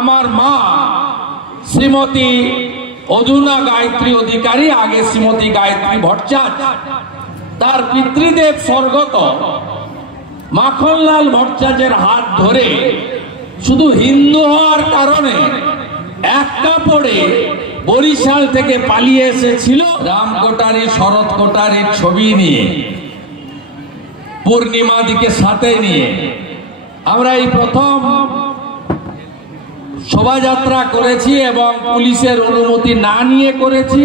আমার মা শ্রীমতী অধুনা গায়ত্রী অধিকারী, আগে শ্রীমতী গায়ত্রী ভট্টাচার্য, তার পিতৃদেব স্বর্গত মাখনলাল ভট্টাচার্যের হাত ধরে শুধু হিন্দু হওয়ার কারণে এক কাপড়ে বরিশাল থেকে পালিয়ে এসেছিল রাম কোটারি শরৎ কোটারির ছবি নিয়ে, পূর্ণিমা দিকে সাথে নিয়ে। আমরা এই প্রথম শোভাযাত্রা করেছি এবং পুলিশের অনুমতি না নিয়ে করেছি,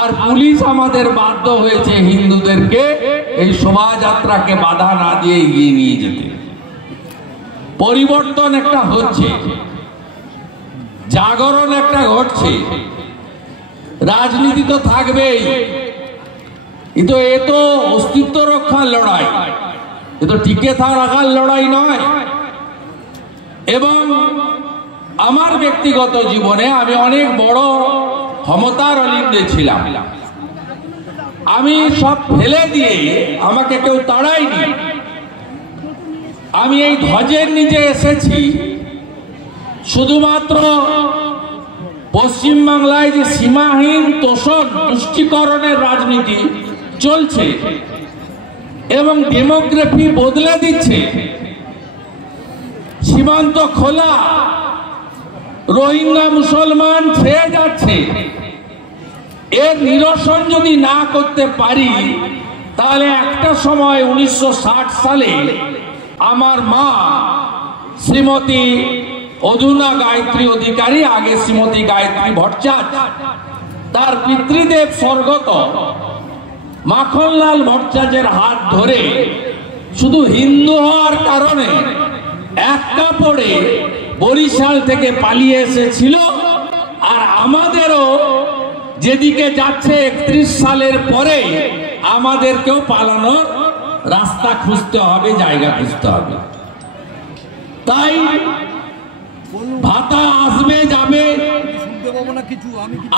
আর পুলিশ আমাদের বাধ্য হয়েছে হিন্দুদেরকে এই শোভাযাত্রাকে বাধা না দিয়ে এগিয়ে নিয়ে যেতে। পরিবর্তন একটা হচ্ছে, জাগরণ একটা ঘটছে। রাজনীতি তো থাকবেই, কিন্তু এ তো অস্তিত্ব রক্ষার লড়াই, এ তো টিকে থাকার লড়াই নয়। এবং আমার ব্যক্তিগত জীবনে আমি অনেক বড় ক্ষমতার অলিন্দে ছিলাম, আমি সব ফেলে দিয়ে আমাকে কেউ তাড়ায়নি। আমি এই ধ্বজের নিচে এসেছি শুধুমাত্র পশ্চিমবাংলায় যে সীমাহীন তোষণ তুষ্টিকরণের রাজনীতি চলছে এবং ডেমোগ্রাফি বদলে দিচ্ছে, সীমান্ত খোলা, রোহিঙ্গা মুসলমান ছেয়ে যাচ্ছে, এর নিরসন যদি না করতে পারি তাহলে একটা সময় 1960 সালে আমার মা শ্রীমতী অধুনা গায়ত্রী অধিকারী, আগে শ্রীমতী গায়ত্রী ভট্টাচার্য, তার পিতৃদেব স্বর্গত মাখনলাল ভট্টাচার্যের হাত ধরে শুধু হিন্দু হওয়ার কারণে এক কাপড়ে বরিশাল থেকে পালিয়ে এসেছিল। আর আমাদেরও যেদিকে যাচ্ছে 31 সালের পরে আমাদেরকেও পালানোর রাস্তা খুঁজতে হবে, জায়গা খুঁজতে হবে। তাই ভাতা আসবে যাবে,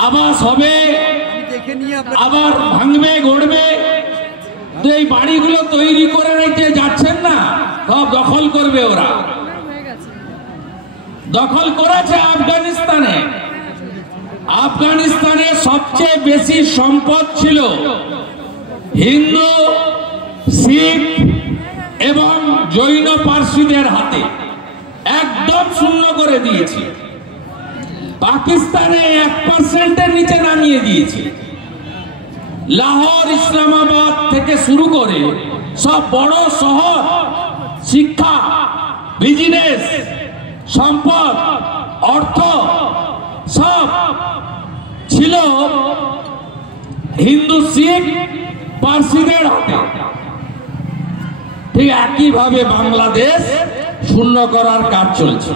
আবাস হবে, আবার ভাঙবে গড়বে। তো এই বাড়িগুলো তৈরি করে রেখে যাচ্ছেন না, সব দখল করবে ওরা। দখল করেছে আফগানিস্তানে। আফগানিস্তানে সবচেয়ে বেশি সম্পদ ছিল হিন্দু, শিখ এবং জৈন পার্সিদের হাতে, একদম শূন্য করে দিয়েছে। পাকিস্তানে 1% নিচে নামিয়ে দিয়েছে। লাহোর, ইসলামাবাদ থেকে শুরু করে সব বড় শহর, শিক্ষা, বিজনেস, সম্পদ, অর্থ সব ছিল হিন্দু, শিখ, পার্সিদের হাতে। ঠিক একইভাবে বাংলাদেশ শূন্য করার কাজ চলছে।